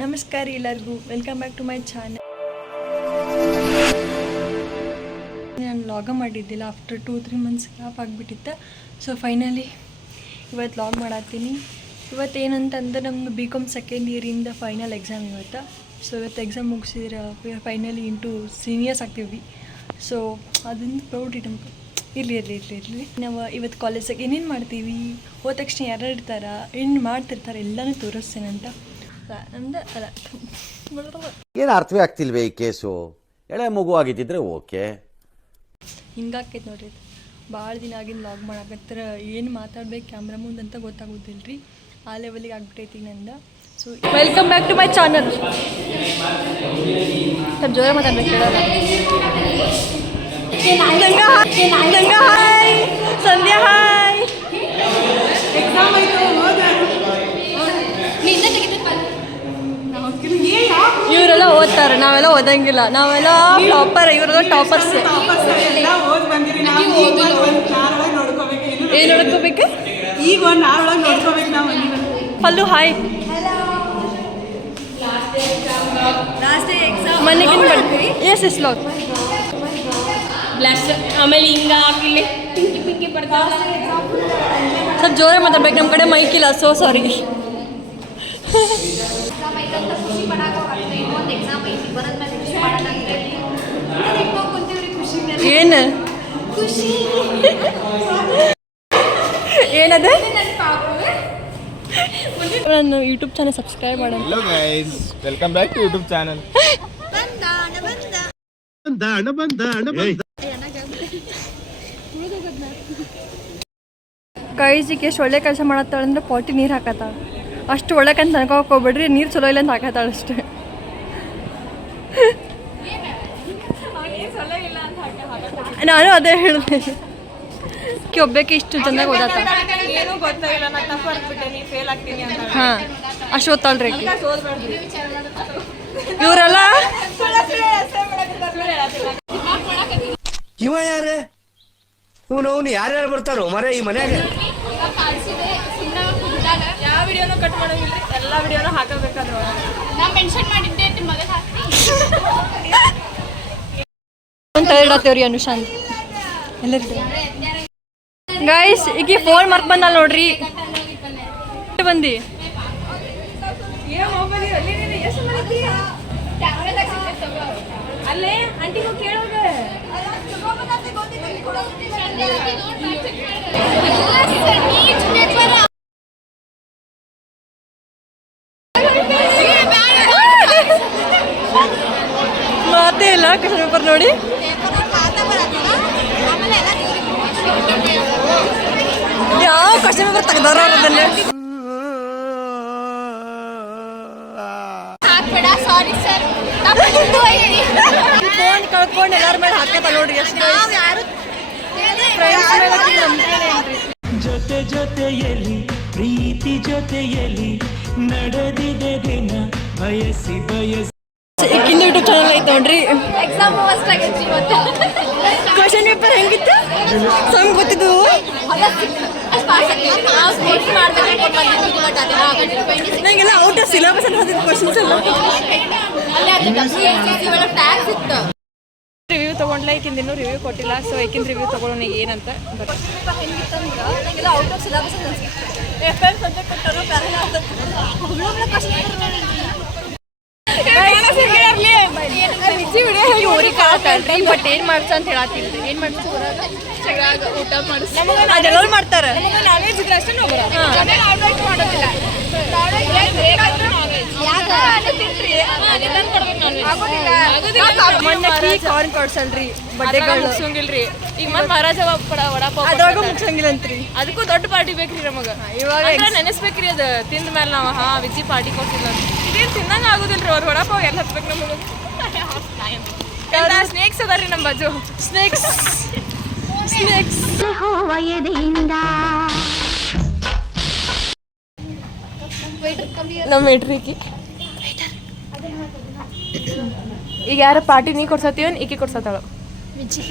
ನಮಸ್ಕಾರ ಎಲ್ಲರಿಗೂ, welcome back to my channel. ನಾನು ಲಾಗ ಮಾಡಿದ್ದಿಲ್ಲ, ಆಫ್ಟರ್ 2-3 ಮಂತ್ಸ್ ಗ್ಯಾಪ್ ಆಗಿಬಿಟ್ಟಿತ್ತು. ಸೊ ಫೈನಲಿ ಇವತ್ತು ಲಾಗ್ ಮಾಡತ್ತೀನಿ. ಇವತ್ತು ಏನಂತಂದ್ರೆ ನಮ್ಮದು BCom ಸೆಕೆಂಡ್ ಇಯರಿಂದ ಫೈನಲ್ ಎಕ್ಸಾಮ್ ಇವತ್ತು. ಸೊ ಇವತ್ತು ಎಕ್ಸಾಮ್ ಮುಗಿಸಿದ್ರೆ ಫೈನಲಿ ಇಂಟು ಸೀನಿಯರ್ಸ್ ಆಗ್ತೀವಿ. ಸೊ ಅದನ್ನು ಪ್ರೌಡ್ ನಮ್ಗೆ. ಇರಲಿ ನಾವು ಇವತ್ತು ಕಾಲೇಜಾಗ ಏನೇನು ಮಾಡ್ತೀವಿ, ಹೋದ ತಕ್ಷಣ ಯಾರು ಇರ್ತಾರೆ, ಏನು ಮಾಡ್ತಿರ್ತಾರೆ ಎಲ್ಲನೂ ತೋರಿಸ್ತೇನಂತ. ನಮ್ದು ಅಲ್ಲ ಏನು ಅರ್ಥವೇ ಆಗ್ತಿಲ್ವೇ ಈ ಕೇಸು. ಎಳೆ ಮಗು ಆಗಿದ್ದಿದ್ರೆ ಓಕೆ, ಹಿಂಗಾಕೈತೆ ನೋಡ್ರಿ. ಭಾಳ ದಿನ ಆಗಿನ ಲಾಗ್ ಮಾಡಕತ್ತರ, ಏನು ಮಾತಾಡ್ಬೇಕು ಕ್ಯಾಮ್ರಾ ಮುಂದೆ ಅಂತ ಗೊತ್ತಾಗೋದಿಲ್ಲ ರೀ. ಆ ಲೆವೆಲಿಗೆ ಆಗ್ಬಿಟ್ಟೈತಿ ನಂದ. So welcome back to my channel. ಸ್ವಲ್ಪ ಜೋರ ಮಾತಾಡ್ಬೇಕು ಹೇಳೋಣ. Ganga hi, Sandhya hi. Exam ಆಯಿತು, ಇವರೆಲ್ಲ ಓದ್ತಾರೆ, ನಾವೆಲ್ಲ ಓದಂಗಿಲ್ಲ. ನಾವೆಲ್ಲ ಟಾಪರ್, ಇವರೆಲ್ಲ ಟಾಪರ್ಸ್. ಏನು ನೋಡ್ಕೋಬೇಕು ಈಗ? ನೋಡ್ಕೋಬೇಕು ನಾವು. Hello hi. ಮನೆಗೆ ಎಸ್ ಎಸ್ ಲಾಗ್ ಆಮೇಲೆ ಹಿಂಗ ಹಾಕಿಲ್ಲಿ ಪಿಂಕಿ ಪಿಂಕಿ ಬರ್ತಾವೆ. ಸ್ವಲ್ಪ ಜೋರ ಮಾತಾಡ್ಬೇಕು, ನಮ್ಮ ಕಡೆ ಮೈಕಿಲ್ಲ. So sorry. ಏನು ಏನದ? ನನ್ನ ಯೂಟ್ಯೂಬ್ ಚಾನಲ್ ಸಬ್ಸ್ಕ್ರೈಬ್ ಮಾಡೋಣ. Hello guys, welcome back to YouTube channel. ಗೈಸಿಗೆ ಎಷ್ಟು ಒಳ್ಳೆ ಕೆಲಸ ಮಾಡತ್ತಾಳ ಅಂದ್ರೆ ಪಾಟಿ ನೀರು ಹಾಕತ್ತಾಳ. ಅಷ್ಟು ಒಳ್ಳೆಕಂತ ಅನ್ಕೋಕ್ ಹೋಗ್ಬೇಡ್ರಿ, ನೀರು ಚಲೋ ಇಲ್ಲ ಅಂತ ಹಾಕತ್ತಾಳ ಅಷ್ಟೇ. ನಾನು ಅದೇ ಹೇಳಿದೆ, ಒಬ್ಬಕ್ಕೆ ಇಷ್ಟು ಚೆನ್ನಾಗಿ ಓದಾತ. ಹಾಂ, ಅಷ್ಟು ಓದ್ತಾಳ್ರಿ ಇವರೆಲ್ಲ. ಇವ ಯಾರೇ ಇವನು ಯಾರ್ಯಾರು ಬರ್ತಾರೋ ಮರ ಈ ಮನ್ಯಾಗ? ಯಾವ ವಿಡಿಯೋನು ಕಟ್ ಮಾಡೋಂಗಿಲ್ಲ, ಎಲ್ಲ ವಿಡಿಯೋನು ಹಾಕಬೇಕಾದ್ರು ನಾ ಮೆನ್ಷನ್ ಮಾಡಿದ್ದೆ ಅಂತ ಹೇಳತ್ತೇವ್ರಿ. ಅನುಶಾಂತ್ ಎಲ್ಲರಿಗೂ ಗೈಸ್, ಈಗ ಫೋನ್ ಮರ್ತ್ ಬಂದಲ್ಲ ನೋಡ್ರಿ. ಬಂದಿ ಅಲ್ಲೇ ಆಂಟಿಗೂ ಕೇಳೋಗ. ಮಾತೇ ಇಲ್ಲ ಕ್ವಶನ್ ಪೇಪರ್ ನೋಡಿ. ಯಾವ ಕ್ವಶನ್ ಪೇಪರ್ ತೆಗ್ದಾರ ಅದಲ್ಲೇ. ಫೋನ್ ಕಳ್ಕೊಂಡು ಎಲ್ಲಾರ ಮೇಲೆ ಹಾಕತ್ತ ನೋಡ್ರಿ. ಎಷ್ಟು ಜೊತೆ ಜೊತೆಯಲ್ಲಿ ಪ್ರೀತಿ ಜೊತೆಯಲ್ಲಿ ನಡೆದಿದೆ ದಿನ ಬಯಸಿ ಬಯಸಿ. ಈಗಿನ ಯೂಟ್ಯೂಬ್ ಚಾನಲ್ ಐತೆ ನೋಡ್ರಿ. ಎಕ್ಸಾಮ್ ಫಸ್ಟ್ ಆಗೈತಿ ಇವತ್ತು. ಕ್ವಶನ್ ಪೇಪರ್ ಹೆಂಗಿತ್ತು ಸಮ್ ಗೊತ್ತಿದ್ದು? ನಂಗೆಲ್ಲ ಔಟ್ ಆಫ್ ಸಿಲೆಬಸ್ ಅಂತ ಹತ್ತಿದ ಕ್ವಶನ್ಸ್ ಎಲ್ಲ. ರಿವ್ಯೂ ತೊಗೊಂಡ್ಲ, ಈಕಿಂದ ಇನ್ನೂ ರಿವ್ಯೂ ಕೊಟ್ಟಿಲ್ಲ. ಸೊ ಈಕಿಂದ ರಿವ್ಯೂ ತೊಗೊಳೋಣ ಏನಂತ. ಹೆಂಗಿತ್ತಂದ್ರೆ out of syllabus FM subject ಕೊಟ್ಟರು. ಬಟ್ ಏನ್ ಮಾಡ್ಸ ಅಂತ ಹೇಳತ್ತೀವಿ. ಏನ್ ಮಾಡ್ಸ ಊಟ ಮಾಡಿಸ್ ಅದೆಲ್ಲ ಮಾಡ್ತಾರ. ನಾನ್ವೆಜ್ ಇದ್ರೆ ಅಷ್ಟೇ ಕಾರ್ನ್ ಕೊಡ್ಸಲ್ರಿ, ಬಡ್ಡೆಗಳು ಮುಗಿಸಂಗಿಲ್ರಿ. ಈಗ ಮತ್ತೆ ಮಹಾರಾಜ ವಡಾಪಾವ್ ಅದ್ರಾಗ ಮುಗಿಸಂಗಿಲ್ಲ ಅಂತ್ರಿ. ಅದಕ್ಕೂ ದೊಡ್ಡ ಪಾರ್ಟಿ ಬೇಕ್ರಿ ನಮಗ. ಇವಾಗ ನೆನೆಸ್ಬೇಕ್ರಿ ಅದು ತಿಂದ ಮೇಲೆ ನಾವು ವಿಜಿ ಪಾರ್ಟಿ ಕೊಟ್ಟಿಲ್ಲ. ಇದೇನು ತಿನ್ನಂಗ ಆಗುದಿಲ್ರಿ. ಅವ್ರ ವಡಾಪಾವ್ ಎಲ್ಲ ಹತ್ಬೇಕು ನಮಗ. ಸ್ನೇಕ್ಸ್ ಅದಾರ್ರಿ ನಮ್ಮ ಬಾಜು. ಸ್ನೇಕ್ಸ್ ನಮ್ಮ ವೇಟ್ರಿಗೆ ಈಗ ಯಾರ ಪಾರ್ಟಿ ನೀ ಕೊಡ್ಸತ್ತೀವನ್ ಈಕೆ ಕೊಡ್ಸತ್ತಾಳ? ವಿಜಿ.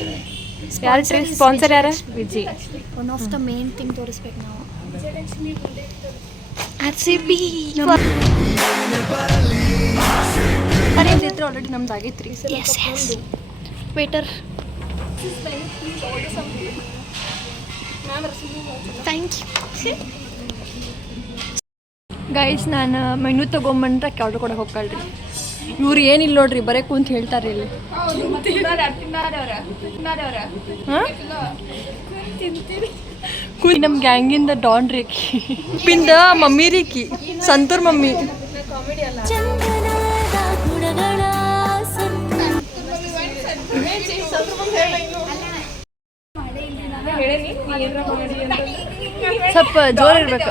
ಯಾರು ಸ್ಪಾನ್ಸರ್ ಯಾರ? Viji. One of the main thing ತೋರಿಸ್ಬೇಕು ನಾವು. RCB. ಇದ್ರೆ ಆಲ್ರೆಡಿ ನಮ್ದು ಆಗೈತೆ ರೀ. Yes yes waiter thank you. Guys ನಾನು ಮೆನು ತೊಗೊಂಬಂದ್ರೆ ಆರ್ಡ್ರ್ ಕೊಡಕ್ಕೆ ಹೋಗ್ಕಳ್ರಿ. ಇವ್ರು ಏನಿಲ್ಲ ನೋಡ್ರಿ, ಬರೀ ಕುಂತ ಹೇಳ್ತಾರೆ ಇಲ್ಲಿ. ಕುಂತ ನಮ್ಮ ಗ್ಯಾಂಗಿಂದ ಡಾನ್ ರೇಖಿ ಪಿಂದ ಮಮ್ಮಿ ರೇಖಿ ಸಂತೂರ್ ಮಮ್ಮಿ. ಸ್ವಲ್ಪ ಜೋರ್ ಇರ್ಬೇಕು.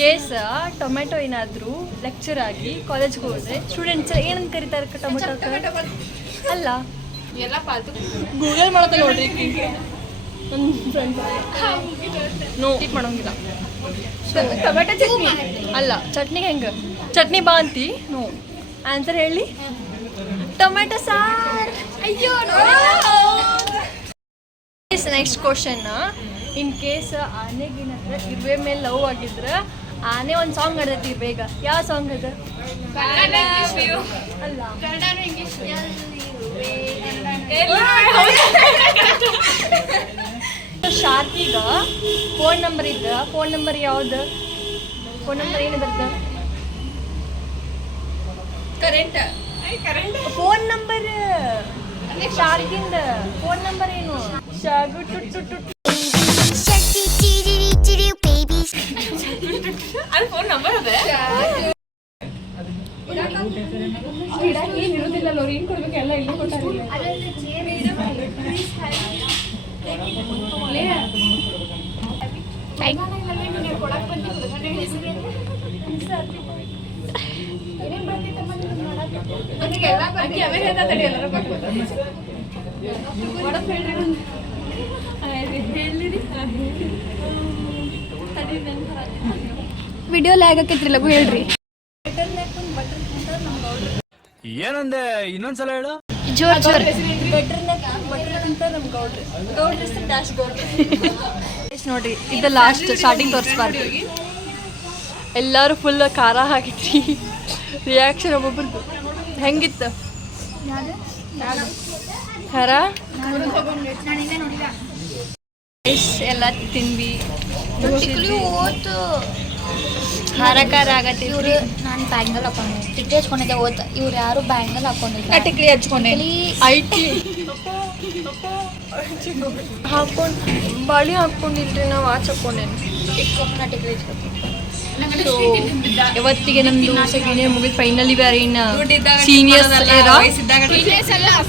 ಕೇಸ್ ಟೊಮೆಟೊ ಏನಾದರೂ ಲೆಕ್ಚರ್ ಆಗಿ ಕಾಲೇಜ್ಗೆ ಹೋದ್ರೆ ಸ್ಟೂಡೆಂಟ್ಸ್ ಏನಂತ ಕರೀತಾರೆ ಟೊಮೆಟೊ ಅಲ್ಲ, ಗೂಗಲ್ ಮಾಡತ್ತೆ ನೋಡ್ರಿ. ನನ್ನ ಫ್ರೆಂಡ್ ನೋ ಮಾಡೋಂಗಿಲ್ಲ. ಟೊಮೆಟೊ ಚಟ್ನಿ ಅಲ್ಲ, ಚಟ್ನಿ ಹೆಂಗೆ ಚಟ್ನಿ ಬಾ ಅಂತಿ? ನೋ, ಆನ್ಸರ್ ಹೇಳಿ. Tomato sir. ಅಯ್ಯೋ. ನೆಕ್ಸ್ಟ್ ಕ್ವಶನ್, ಇನ್ ಕೇಸ್ ಆನೆಗಿನ ಇರುವೆ ಮೇಲೆ ಲವ್ ಆಗಿದ್ರೆ ಆನೆ ಒಂದು ಸಾಂಗ್ ಹಾಡ್ತೈತಿ ಇರ್ಬೇಗ. ಯಾವ ಸಾಂಗ್ ಅದು? ಅಲ್ಲ, ಶಾರ್ಕಿಗ ಫೋನ್ ನಂಬರ್ ಇದ್ದ, ಫೋನ್ ನಂಬರ್ ಯಾವ್ದು? ಫೋನ್ ನಂಬರ್ ಏನು ಬರ್ದ? ಫೋನ್ ನಂಬರ್ ಶಾರ್ಕಿಂದ ಫೋನ್ ನಂಬರ್ ಏನು? ಶಾಗು ಟುಟ್ಟು ಟುಟ್ಟು ಅದು ಫೋನ್ ನಂಬರ್ ಅದ. ವಿಡಿಯೋ ಲ್ಯಾಗ್ ಆಕೈತ್ರಿ, ಲಘು ಹೇಳ್ರಿ. ಏನಂದೆ ಇನ್ನೊಂದ್ಸಲ ಹೇಳು. ಜೋರ್ ಜೋರ್. ನೋಡ್ರಿ, ಇದು ಲಾಸ್ಟ್ ಸ್ಟಾರ್ಟಿಂಗ್ ತೋರಿಸ್ಬಾರ್ದು. ಎಲ್ಲರೂ ಫುಲ್ ಖಾರ ಹಾಕಿಟ್ರಿ. ರಿಯಾಕ್ಷನ್ ಒಬ್ಬೊಬ್ರದ್ದು ಹೆಂಗಿತ್ತು? ಖಾರ ಎಲ್ಲ ತಿಂದ್ವಿ. ಓತು ಖಾರ ಖಾರ ಆಗತ್ತೆ. ಇವ್ರು ನಾನು ಬ್ಯಾಂಗಲ್ ಹಾಕೊಂಡಿದ್ದೆ, ಟಿಕ್ಲಿ ಹಚ್ಕೊಂಡಿದ್ದೆ. ಓತ್ ಇವ್ರು ಯಾರು ಬ್ಯಾಂಗಲ್ ಹಾಕೊಂಡಿಲ್ಲ, ಟಿಕ್ಲಿ ಹಚ್ಕೊಂಡೆ. ಐಟಿ ಹಾಕೊಂಡು ಬಳಿ ಹಾಕೊಂಡಿಲ್ರಿ, ನಾವು ಆಚೆ ಹಾಕೊಂಡೇನು. ಟಿಕ್ಲಿ ಹಚ್ಕೊಂಡು ಇವತ್ತಿಗೆ ನಮ್ದು ಸೆಕೆಂಡ್ ಇಯರ್ ಮುಗಿದು ಫೈನಲಿ ಬೇರೆ ಇನ್ನು ಸೀನಿಯರ್ಸ್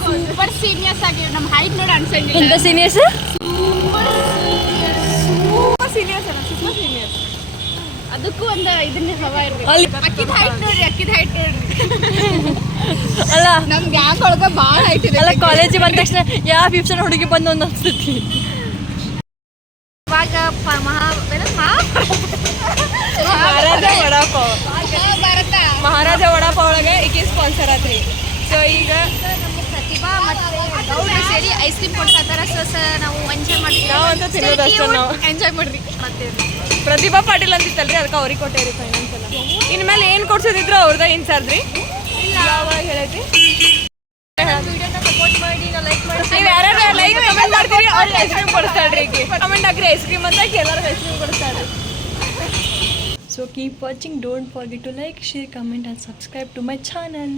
ಸೂಪರ್ ಸೀನಿಯರ್ಸ್ ಆಗಿ ನಮ್ಮ ಹೈಟ್ ನೋಡಿ ಅನ್ಸಂಗಿಲ್ಲ. ಎಂತ ಸೀನಿಯರ್ಸ್? ಅದಕ್ಕೂ ಒಂದು ಇದನ್ನ ಹವಾ ಇರ್ಬೇಕು. ಅಕ್ಕಿದ ಹೈಟ್ ನೋಡ್ರಿ, ಅಲ್ಲ ನಮ್ ಗ್ಯಾಂಗ್ ಒಳಗ ಭಾಳ ಹೈಟ್ ಇದೆ. ಅಲ್ಲ, ಕಾಲೇಜಿಗೆ ಬಂದ ತಕ್ಷಣ ಯಾವ ಫ್ಯೂಚರ್ ಹುಡುಗಿ ಬಂದು ಒಂದು ಅನ್ಸ್ತೈತಿ. ಇವಾಗ ಮಹಾರಾಜ ವಡಾಪಾವ್ ಒಳಗೆ ಈಕೆ ಸ್ಪಾನ್ಸರ್ ಆತ್ರಿ. ಸೊ ಈಗ ನಮ್ಮ ಪ್ರತಿಭಾ ಮತ್ತೆ ಗೌಡ್ರು ಸೇರಿ ಐಸ್ ಕ್ರೀಮ್ ಕೊಡ್ತಾರ. ಸೊ ನಾವು ಎಂಜಾಯ್ ಮಾಡಿದ್ವಿ. ನಾವಂತ ತಿನ್ನೋದಷ್ಟೇ, ನಾವು ಎಂಜಾಯ್ ಮಾಡ್ರಿ. ಮತ್ತೆ ಪ್ರತಿಭಾ ಪಾಟೀಲ್ ಅಂತಿತ್ತಲ್ರಿ, ಅದಕ್ಕೆ ಅವ್ರಿಗೆ ಕೊಟ್ಟೇರಿ ಫೈನಾನ್ಸ್ ಎಲ್ಲ. ಇನ್ಮೇಲೆ ಏನು ಕೊಡ್ಸೋದಿದ್ರು ಅವ್ರದ ಇನ್ಚಾರ್ಜ್ ರೀ. ಯಾವಾಗ ಹೇಳೈತಿ? ವಿಡಿಯೋನ ಸಪೋರ್ಟ್ ಮಾಡಿ, ನಾವು ಲೈಕ್ ಮಾಡಿ. ನೀವು ಯಾರ್ಯಾರು ಲೈಕ್ ಕಮೆಂಟ್ ಮಾಡ್ತೀರಿ ಅವ್ರಿಗೆ ಐಸ್ ಕ್ರೀಮ್ ಕೊಡಿಸ್ತಾಳ್ರಿ. ಈಗ ಕಮೆಂಟ್ ಹಾಕ್ರಿ ಐಸ್ ಕ್ರೀಮ್ ಅಂತ, ಎಲ್ಲರಿಗೂ ಐಸ್ ಕ್ರೀಮ್ ಕೊಡಿಸ್ತಾಳ್ರಿ. So keep watching, don't forget to like, share, comment and subscribe to my channel.